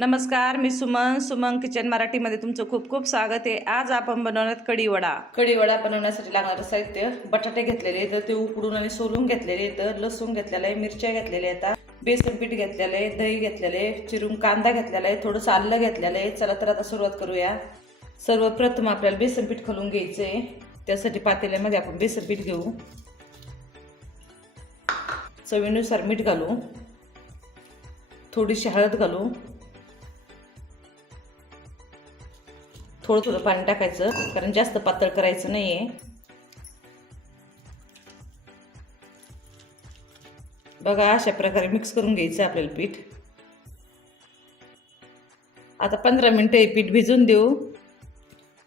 नमस्कार, मी सुमन किचन मराठीमध्ये तुमचं खूप खूप स्वागत आहे। आज आपण बनवणार कढीवडा। कढीवडा बनवण्यासाठी लागणारं साहित्य: बटाटे घेतलेले तर ते उकडून आणि सोलून घेतलेले, तर लसूण घेतलेला आहे, मिरच्या घेतलेल्या आहेत, बेसन पीठ घेतलेलं आहे, दही घेतलेलं आहे, चिरून कांदा घेतलेला आहे, थोडंसं आलं घेतलेलं आहे। चला तर आता सुरुवात करूया। सर्वप्रथम आपल्याला बेसन पीठ घालून घ्यायचं आहे। त्यासाठी पातेल्यामध्ये आपण बेसन पीठ घेऊ, चवीनुसार मीठ घालू, थोडीशी हळद घालू, थोडं थोडं पाणी टाकायचं, कारण जास्त पातळ करायचं नाहीये। बघा, अशा प्रकारे मिक्स करून घ्यायचं आपल्याला पीठ। आता 15 मिनिटं हे पीठ भिजून देऊ।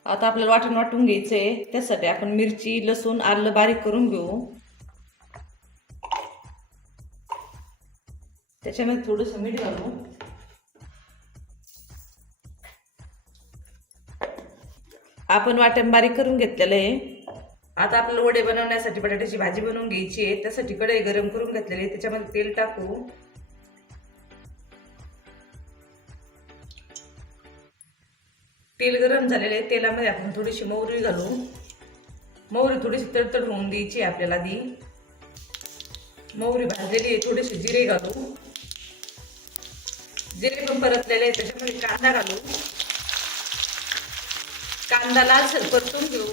आता आपल्याला वाटून घ्यायचंय। त्यासाठी आपण मिरची, लसूण, आलं बारीक करून घेऊ। त्याच्यामध्ये थोडंसं मीठ घालू, आपण वाटण बारीक करून घेतलेलं आहे। आता आपल्याला वडे बनवण्यासाठी बटाट्याची भाजी बनवून घ्यायची आहे। त्यासाठी कढई गरम करून घेतलेली आहे, त्याच्यामध्ये तेल टाकू। तेल गरम झालेले आहे, तेलामध्ये आपण थोडीशी मोहरी घालू। मोहरी थोडीशी तडतड होऊन द्यायची आपल्याला आधी। मोहरी भाजलेली आहे, थोडेसे जिरे घालू। जिरे पण परतलेले आहे, त्याच्यामध्ये कांदा घालू। कांदा लालसर परतून घेऊ।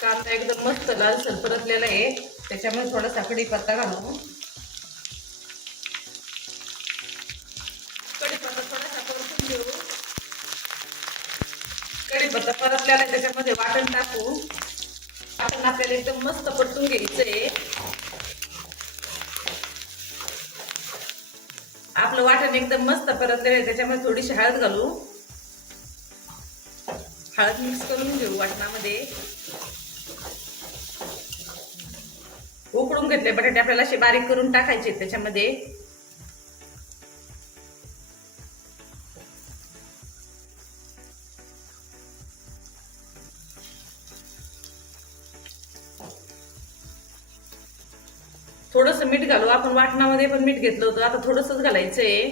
कांदा एकदम मस्त लालसर परतलेला आहे, त्याच्यामध्ये थोडासा कढीपत्ता घालू। कढीपत्ता थोडासा परतून घेऊ। कढीपत्ता परतलेला आहे, त्याच्यामध्ये वाटण टाकू। वाटण आपल्याला एकदम मस्त परतून घ्यायचंय। आपलं वाटण एकदम मस्त परतलेलं आहे, त्याच्यामध्ये थोडीशी हळद घालू। हळद मिक्स करून घेऊ वाटणामध्ये। उकडून घेतले बटाटे आपल्याला असे बारीक करून टाकायचे त्याच्यामध्ये। थोडंसं मीठ घालू। आपण वाटणामध्ये पण मीठ घेतलं होतं, आता थोडंसंच घालायचंय।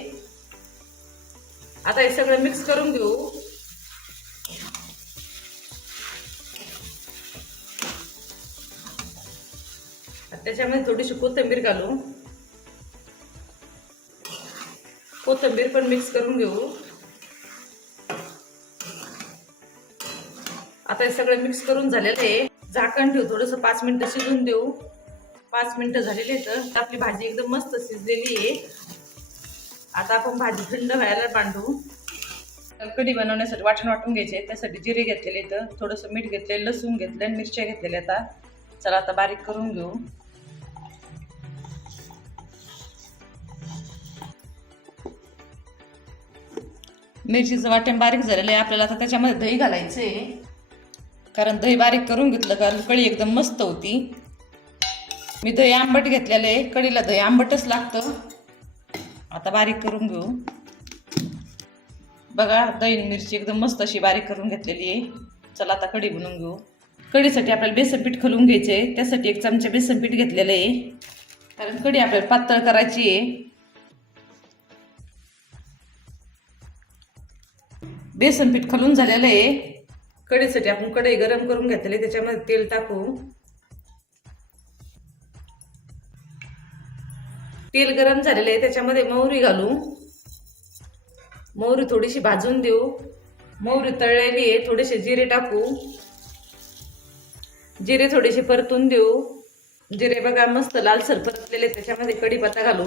आता हे सगळं मिक्स करून घेऊ। त्याच्यामध्ये थोडीशी कोथिंबीर घालू। कोथिंबीर पण मिक्स करून घेऊ। आता हे सगळं मिक्स करून झालेलं आहे, झाकण ठेवू, थोडंसं 5 मिनिटं शिजून देऊ। 5 मिनिटं झालेली तर आपली भाजी एकदम मस्त शिजलेली आहे। आता आपण भाजी थंड व्हायला बांधू। कढी बनवण्यासाठी वाटून घ्यायचे, त्यासाठी जिरे घेतलेले, तर थोडंसं मीठ घेतले, लसूण घेतले, मिरच्या घेतलेल्या। आता चला आता बारीक करून घेऊ। मिरचीचं वाटण बारीक झालेलं आहे, आपल्याला आता त्याच्यामध्ये दही घालायचंय, कारण दही बारीक करून घेतलं कारण कढी एकदम मस्त होती। मी दही आंबट घेतलेलं आहे, कढीला दही आंबटच लागतं। आता बारीक करून घेऊ। बघा, दही मिरची एकदम मस्त अशी बारीक करून घेतलेली आहे। चला आता कढी बनवून घेऊ। कढीसाठी आपल्याला बेसन पीठ घालून घ्यायचे, त्यासाठी 1 चमचा बेसन पीठ घेतलेलं आहे, कारण कढी आपल्याला पातळ करायची आहे। बेसन पीठ घालून झालेलं आहे। कढीसाठी आपण कढई गरम करून घेतलेली, त्याच्यामध्ये तेल टाकू। तेल गरम झालेलं आहे, त्याच्यामध्ये मोहरी घालू। मोहरी थोडीशी भाजून देऊ। मोहरी तळलेली आहे, थोडेसे जिरे टाकू। जिरे थोडेसे परतून देऊ। जिरे बघा मस्त लालसर परतलेले, त्याच्यामध्ये कढीपत्ता घालू।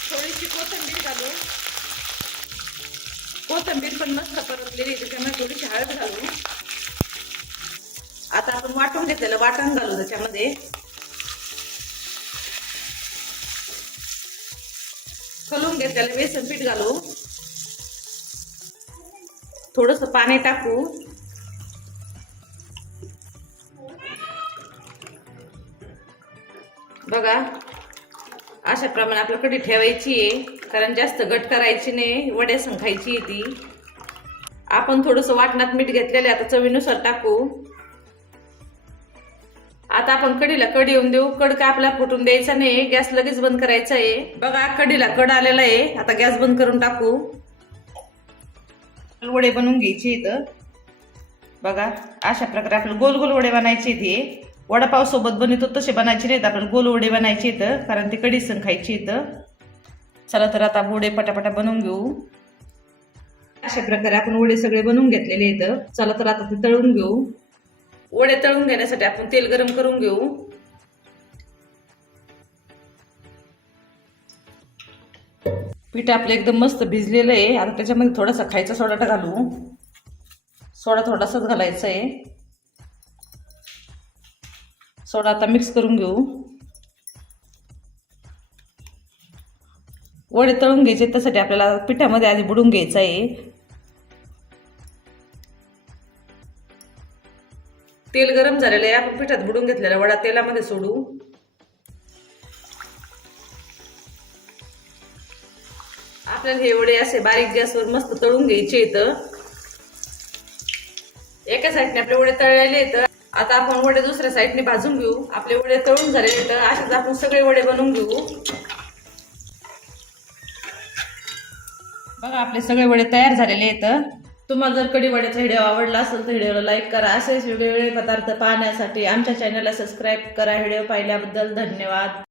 थोडीशी कोथिंबीर घालू। कोथिंबीर पण मस्त परतलेली, त्याच्यामध्ये थोडीशी हळद घालू। आता आपण वाटून घेतलेलं वाटण घालू त्याच्यामध्ये। कलून घेतलेलं बेसन पीठ घालू। थोडंसं पाणी टाकू। बघा, अशा प्रमाणे आपल्याला कढी ठेवायची आहे, कारण जास्त घट करायची नाही, वड्यासंग खायची आहे ती। आपण थोडंसं वाटणात मीठ घेतलेलं आहे, आता चवीनुसार टाकू। आता आपण कढीला कढी येऊन देऊ. कड काय आपल्याला फुटून द्यायचा नाही, गॅस लगेच बंद करायचा आहे. बघा कढीला कड आलेला आहे. आता गॅस बंद करून टाकू. वडे बनवून घ्यायचे इथं. बघा अशा प्रकारे आपल्याला गोल गोल वडे बनायचे इथे. वडापाव सोबत बनवतो तसे बनायचे नाहीत, आपल्याला गोल वडे बनायचे इथं, कारण ते कढी संग खायची इथं. चला तर आता वडे पटापटा बनवून घेऊ. अशा प्रकारे आपण वडे सगळे बनवून घेतलेले इथं. चला तर आता ते तळून घेऊ. वडे तळून घेण्यासाठी आपण तेल गरम करून घेऊ. पीठ आपलं एकदम मस्त भिजलेलं आहे. आता त्याच्यामध्ये थोडासा खायचा सोडा घालू. सोडा थोडासाच घालायचा आहे. सोडा आता मिक्स करून घेऊ. वडे तळून घ्यायचे त्यासाठी आपल्याला पिठामध्ये आधी बुडून घ्यायचं आहे. तेल गरम झालेलं आहे. आपण पिठात बुडून घेतलेला वडा तेलामध्ये सोडू. आपल्याला हे वडे असे बारीक गॅसवर मस्त तळून घ्यायचे इथं. एका साईडने आपले वडे तळलेले आहेत. आता आपण वडे दुसऱ्या साईडने भाजून घेऊ. आपले वडे तळून झालेले आहेत. असेच आपण सगळे वडे बनवून घेऊ. बघा आपले सगळे वडे तयार झालेले आहेत. तुम्हाला जर कढी वड्याचा व्हिडिओ आवडला असेल तर व्हिडिओला लाईक करा. असेच वेगवेगळे पदार्थ पाहण्यासाठी आमच्या चॅनलला सबस्क्राईब करा. व्हिडिओ पाहिल्याबद्दल धन्यवाद.